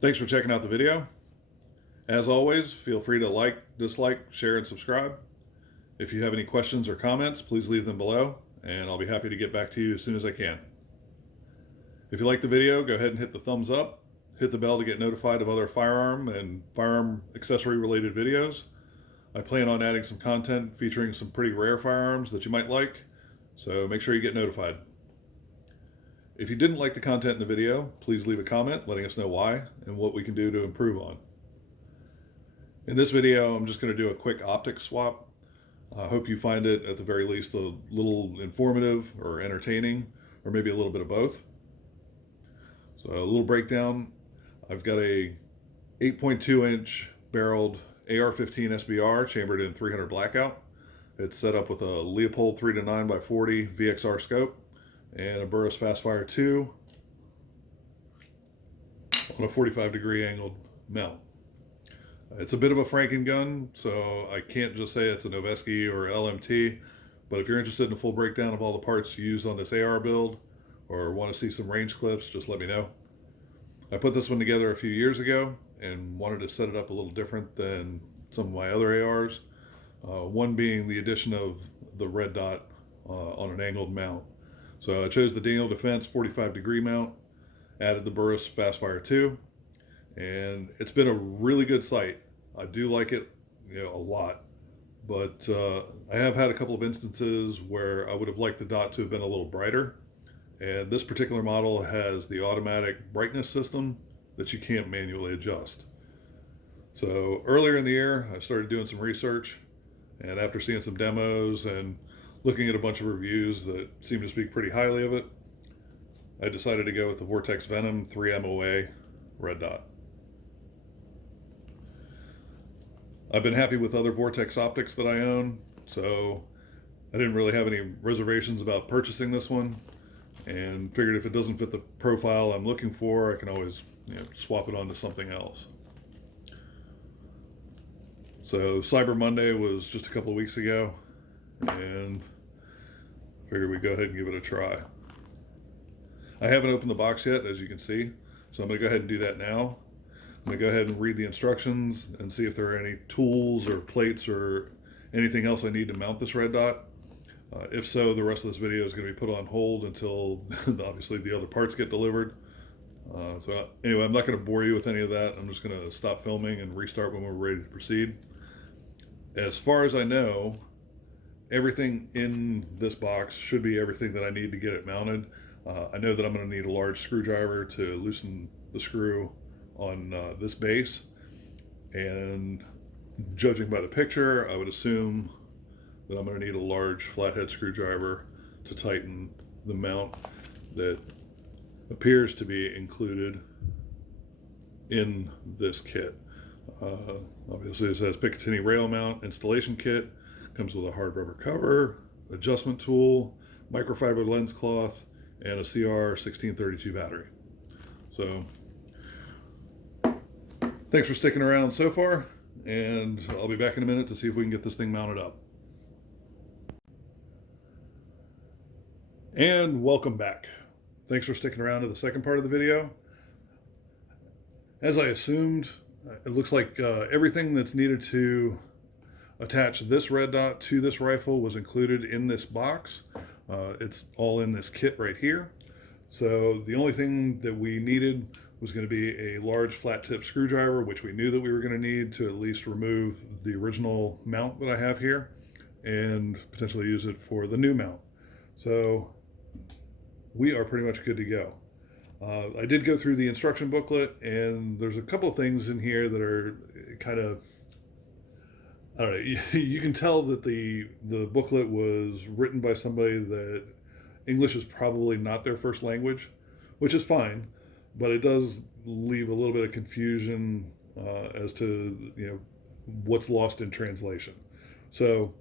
Thanks for checking out the video. As always, feel free to like, dislike, share, and subscribe. If you have any questions or comments, please leave them below, and I'll be happy to get back to you as soon as I can. If you like the video, go ahead and hit the thumbs up, hit the bell to get notified of other firearm and firearm accessory related videos. I plan on adding some content featuring some pretty rare firearms that you might like, so make sure you get notified. If you didn't like the content in the video, please leave a comment letting us know why and what we can do to improve on. In this video, I'm just going to do a quick optics swap. I hope you find it, at the very least, a little informative or entertaining, or maybe a little bit of both. So a little breakdown. I've got a 8.2 inch barreled AR-15 SBR chambered in 300 blackout. It's set up with a Leupold 3-9x40 VXR scope and a Burris FastFire 2 on a 45-degree angled mount. It's a bit of a Franken gun, so I can't just say it's a Noveske or LMT, but if you're interested in a full breakdown of all the parts used on this AR build or want to see some range clips, just let me know. I put this one together a few years ago and wanted to set it up a little different than some of my other ARs, one being the addition of the Red Dot on an angled mount. So I chose the Daniel Defense 45-degree mount, added the Burris FastFire 2, and it's been a really good sight. I do like it, a lot, but I have had a couple of instances where I would have liked the dot to have been a little brighter, and this particular model has the automatic brightness system that you can't manually adjust. So earlier in the year, I started doing some research, and after seeing some demos and looking at a bunch of reviews that seem to speak pretty highly of it, I decided to go with the Vortex Venom 3 MOA Red Dot. I've been happy with other Vortex optics that I own, so I didn't really have any reservations about purchasing this one, and figured if it doesn't fit the profile I'm looking for, I can always swap it onto something else. So Cyber Monday was just a couple of weeks ago, and figured we'd go ahead and give it a try. I haven't opened the box yet, as you can see, so I'm going to go ahead and do that now. I'm going to go ahead and read the instructions and see if there are any tools or plates or anything else I need to mount this Red Dot. If so, the rest of this video is going to be put on hold until obviously the other parts get delivered. So anyway, I'm not going to bore you with any of that. I'm just going to stop filming and restart when we're ready to proceed. As far as I know, everything in this box should be everything that I need to get it mounted. I know that I'm going to need a large screwdriver to loosen the screw on this base, and judging by the picture, I would assume that I'm going to need a large flathead screwdriver to tighten the mount that appears to be included in this kit. Obviously it says Picatinny rail mount installation kit. Comes with a hard rubber cover, adjustment tool, microfiber lens cloth, and a CR 1632 battery. So thanks for sticking around so far, and I'll be back in a minute to see if we can get this thing mounted up. And welcome back. Thanks for sticking around to the second part of the video. As I assumed, it looks like everything that's needed to attach this Red Dot to this rifle was included in this box. It's all in this kit right here. So the only thing that we needed was going to be a large flat tip screwdriver, which we knew that we were going to need to at least remove the original mount that I have here and potentially use it for the new mount. So we are pretty much good to go. I did go through the instruction booklet, and there's a couple of things in here that are kind of, I don't know, you can tell that the booklet was written by somebody that English is probably not their first language, which is fine, but it does leave a little bit of confusion as to what's lost in translation. So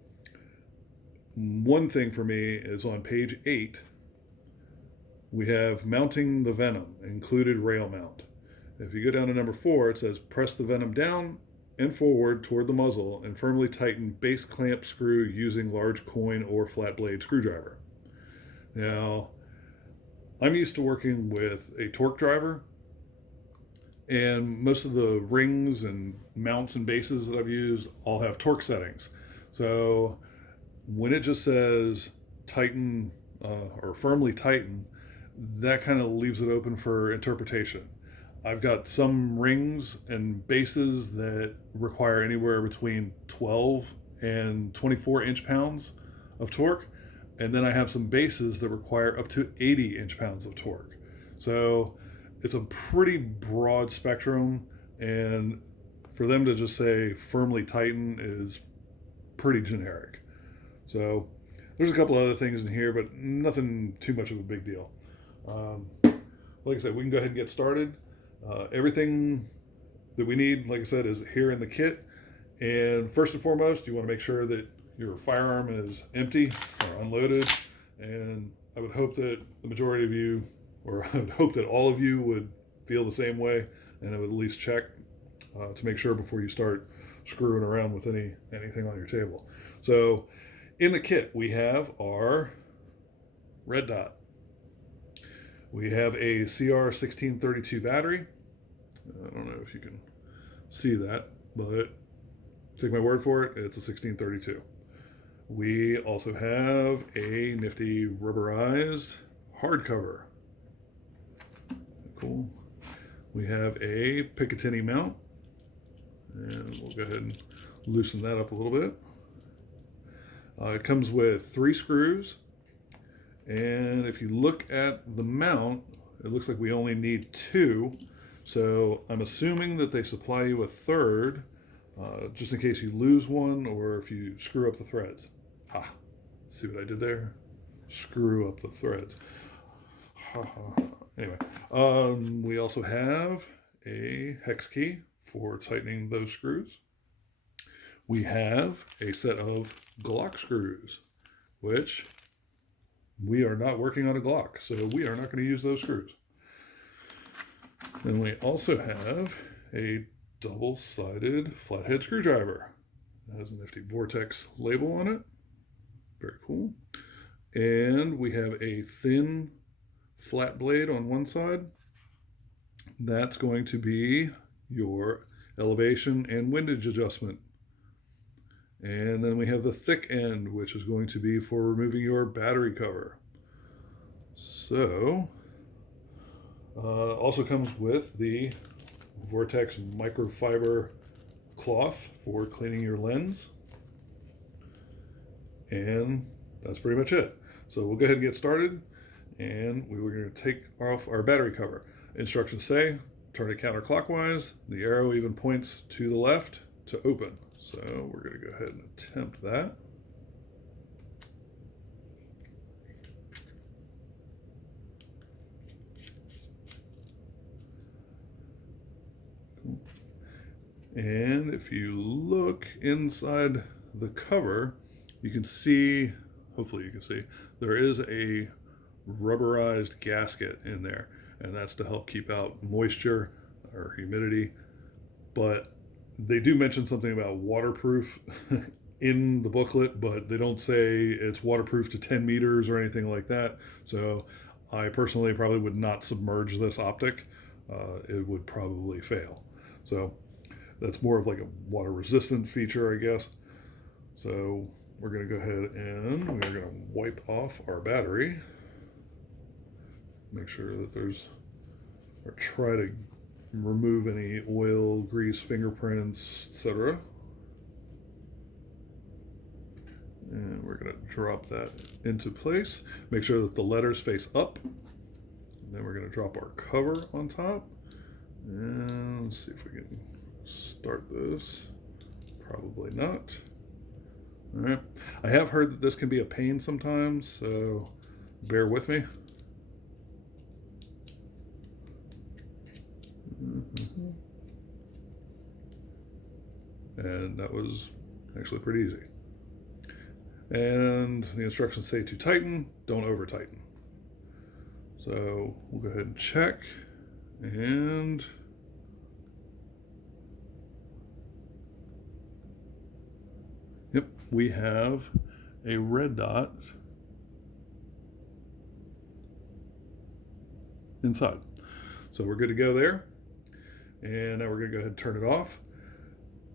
one thing for me is on page 8, we have mounting the Venom, included rail mount. If you go down to number 4, it says press the Venom down and forward toward the muzzle and firmly tighten base clamp screw using large coin or flat blade screwdriver. Now, I'm used to working with a torque driver, And most of the rings and mounts and bases that I've used all have torque settings. So when it just says tighten or firmly tighten, that kind of leaves it open for interpretation. I've got some rings and bases that require anywhere between 12 and 24 inch-pounds of torque. And then I have some bases that require up to 80 inch-pounds of torque. So it's a pretty broad spectrum, and for them to just say firmly tighten is pretty generic. So there's a couple other things in here, but nothing too much of a big deal. Like I said, we can go ahead and get started. Everything that we need, like I said, is here in the kit. And first and foremost, you want to make sure that your firearm is empty or unloaded. And I would hope that the majority of you, or I would hope that all of you would feel the same way, and I would at least check to make sure before you start screwing around with anything on your table. So in the kit, we have our red dot. We have a CR1632 battery. I don't know if you can see that, but take my word for it, it's a 1632. We also have a nifty rubberized hardcover. Cool. We have a Picatinny mount, and we'll go ahead and loosen that up a little bit. It comes with 3 screws, and if you look at the mount, it looks like we only need 2, so I'm assuming that they supply you a third, just in case you lose one or if you screw up the threads. See what I did there? Screw up the threads. Anyway, we also have a hex key for tightening those screws. We have a set of Glock screws, which we are not working on a Glock, so we are not going to use those screws. Then we also have a double-sided flathead screwdriver. It has a nifty Vortex label on it. Very cool. And we have a thin flat blade on one side. That's going to be your elevation and windage adjustment. And then we have the thick end, which is going to be for removing your battery cover. So, also comes with the Vortex microfiber cloth for cleaning your lens. And that's pretty much it. So we'll go ahead and get started. And we were going to take off our battery cover. Instructions say, turn it counterclockwise. The arrow even points to the left to open. So we're going to go ahead and attempt that. Cool. And if you look inside the cover, you can see, hopefully you can see, there is a rubberized gasket in there, and that's to help keep out moisture or humidity. But they do mention something about waterproof in the booklet, but they don't say it's waterproof to 10 meters or anything like that. So I personally probably would not submerge this optic. It would probably fail. So that's more of like a water resistant feature, I guess. So we're going to go ahead and we're going to wipe off our battery. Make sure that or try to remove any oil, grease, fingerprints, etc. And we're going to drop that into place. Make sure that the letters face up. And then we're going to drop our cover on top. And let's see if we can start this. Probably not. All right. I have heard that this can be a pain sometimes, so bear with me. And that was actually pretty easy. And the instructions say to tighten, don't over tighten. So we'll go ahead and check. And yep, we have a red dot inside. So we're good to go there. And now we're going to go ahead and turn it off.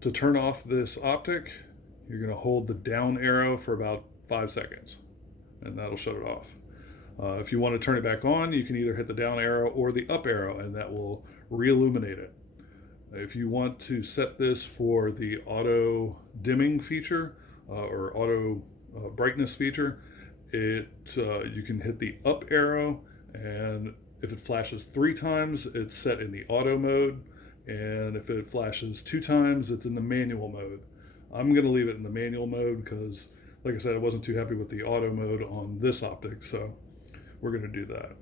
To turn off this optic, you're going to hold the down arrow for about 5 seconds, and that'll shut it off. If you want to turn it back on, you can either hit the down arrow or the up arrow, and that will re-illuminate it. If you want to set this for the auto dimming feature or auto brightness feature, you can hit the up arrow, and if it flashes 3 times, it's set in the auto mode, and if it flashes 2 times, it's in the manual mode. I'm going to leave it in the manual mode because, like I said, I wasn't too happy with the auto mode on this optic, so we're going to do that.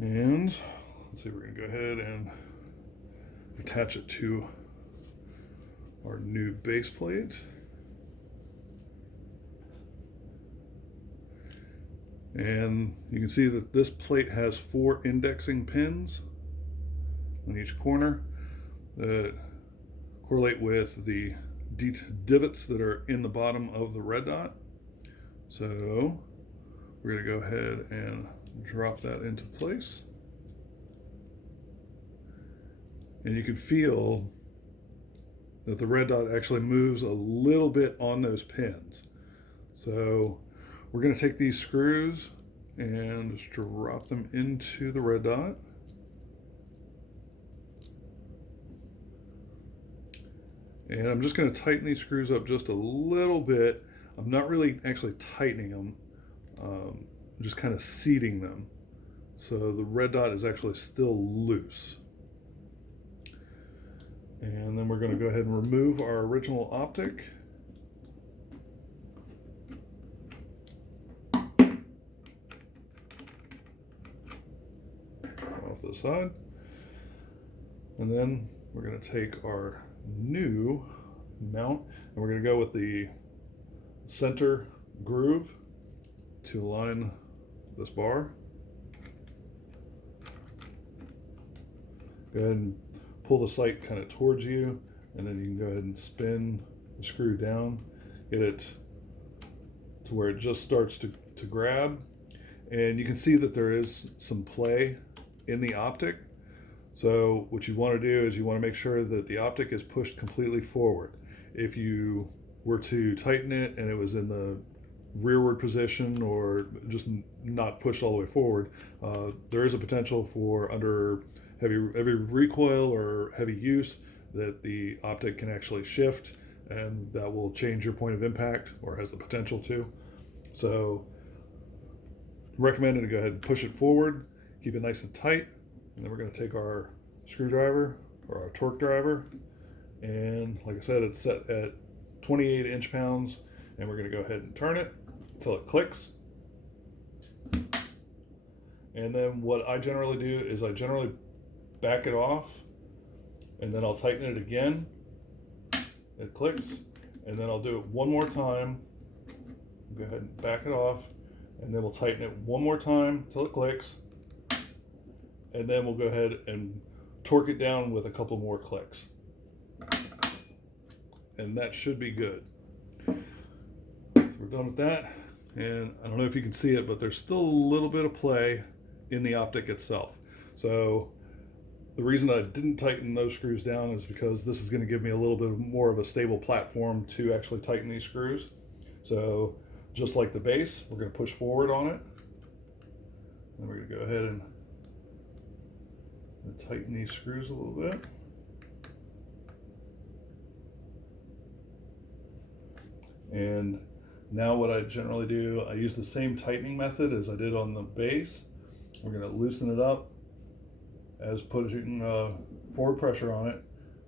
And let's see, we're going to go ahead and attach it to our new base plate. And you can see that this plate has 4 indexing pins on each corner that correlate with the divots that are in the bottom of the red dot. So we're going to go ahead and drop that into place. And you can feel that the red dot actually moves a little bit on those pins. So we're going to take these screws and just drop them into the red dot. And I'm just going to tighten these screws up just a little bit. I'm not really actually tightening them, I'm just kind of seating them. So the red dot is actually still loose. And then we're going to go ahead and remove our original optic. Off to the side. And then we're going to take our new mount and we're going to go with the center groove to align this bar. Go ahead and pull the sight kind of towards you, and then you can go ahead and spin the screw down, get it to where it just starts to grab. And you can see that there is some play in the optic. So what you want to do is you want to make sure that the optic is pushed completely forward. If you were to tighten it and it was in the rearward position or just not pushed all the way forward, there is a potential for, under heavy recoil or heavy use, that the optic can actually shift, and that will change your point of impact, or has the potential to. So recommended to go ahead and push it forward, keep it nice and tight, and then we're going to take our screwdriver or our torque driver, and like I said, it's set at 28 inch-pounds, and we're going to go ahead and turn it until it clicks. And then what I generally do is I generally back it off, and then I'll tighten it again. It clicks, and then I'll do it one more time. Go ahead and back it off, and then we'll tighten it one more time till it clicks, and then we'll go ahead and torque it down with a couple more clicks, and that should be good. We're done with that, and I don't know if you can see it, but there's still a little bit of play in the optic itself. So the reason I didn't tighten those screws down is because this is going to give me a little bit more of a stable platform to actually tighten these screws. So just like the base, we're going to push forward on it. And we're going to go ahead and tighten these screws a little bit. And now what I generally do, I use the same tightening method as I did on the base. We're going to loosen it up as putting forward pressure on it,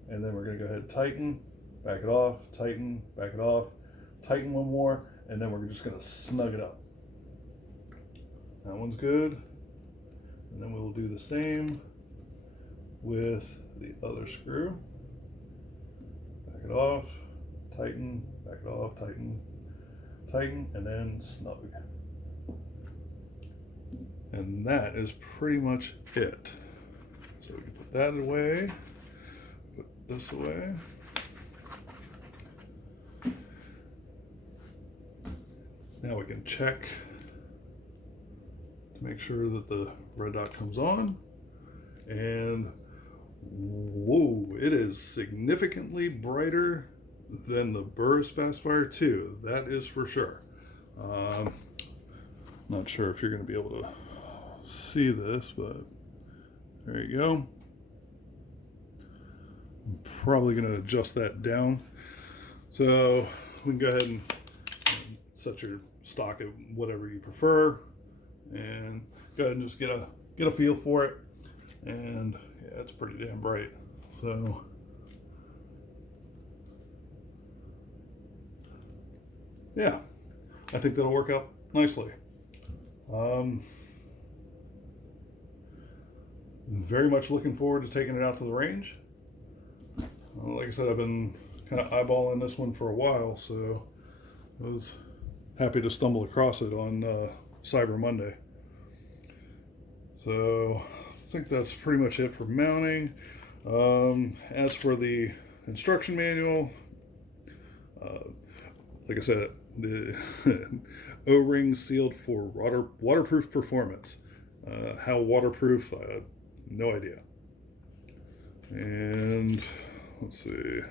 and then we're going to go ahead and tighten, back it off, tighten, back it off, tighten one more, and then we're just going to snug it up. That one's good, and then we will do the same with the other screw. Back it off, tighten, back it off, tighten, tighten, and then snug. And that is pretty much it. So we can put that away, put this away. Now we can check to make sure that the red dot comes on. and whoa, it is significantly brighter than the Burris FastFire 2. That is for sure. Not sure if you're going to be able to see this, but there you go. I'm probably going to adjust that down. So we can go ahead and set your stock at whatever you prefer, and go ahead and just get a feel for it. And yeah, it's pretty damn bright. So yeah, I think that'll work out nicely. Very much looking forward to taking it out to the range. Like I said, I've been kind of eyeballing this one for a while, so I was happy to stumble across it on Cyber Monday. So I think that's pretty much it for mounting. As for the instruction manual, like I said, the O-ring sealed for waterproof performance. How waterproof? I have no idea. And let's see.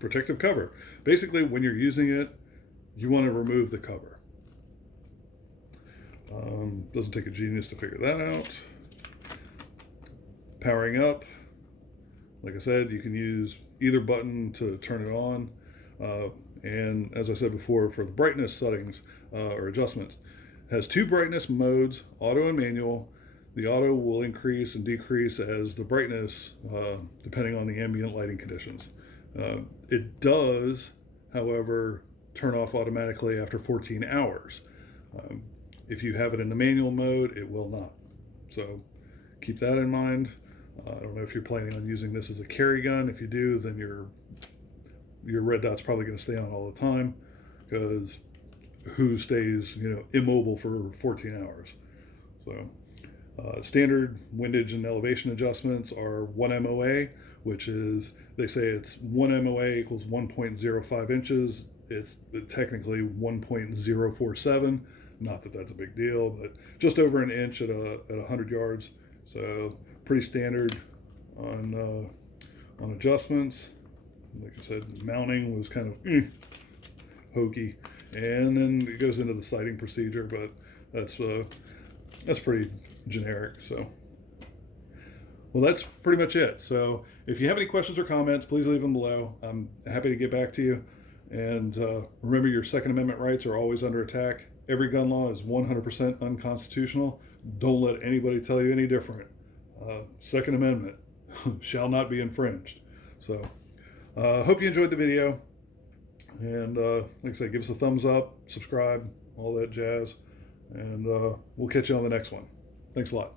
Protective cover. Basically, when you're using it, you want to remove the cover. Doesn't take a genius to figure that out. Powering up. Like I said, you can use either button to turn it on. And as I said before, for the brightness settings or adjustments, it has two brightness modes, auto and manual. The auto will increase and decrease as the brightness, depending on the ambient lighting conditions. It does, however, turn off automatically after 14 hours. If you have it in the manual mode, it will not. So keep that in mind. I don't know if you're planning on using this as a carry gun. If you do, then your red dot's probably going to stay on all the time, because who stays immobile for 14 hours? So standard windage and elevation adjustments are 1 MOA, which is, they say it's 1 MOA equals 1.05 inches. It's technically 1.047. Not that that's a big deal, but just over an inch at 100 yards. So pretty standard on adjustments. Like I said, mounting was kind of hokey, and then it goes into the sighting procedure, but that's pretty generic. So, well, that's pretty much it. So if you have any questions or comments, please leave them below. I'm happy to get back to you. And remember, your Second Amendment rights are always under attack. Every gun law is 100% unconstitutional. Don't let anybody tell you any different. Second Amendment shall not be infringed. So hope you enjoyed the video. And like I said, give us a thumbs up, subscribe, all that jazz. And we'll catch you on the next one. Thanks a lot.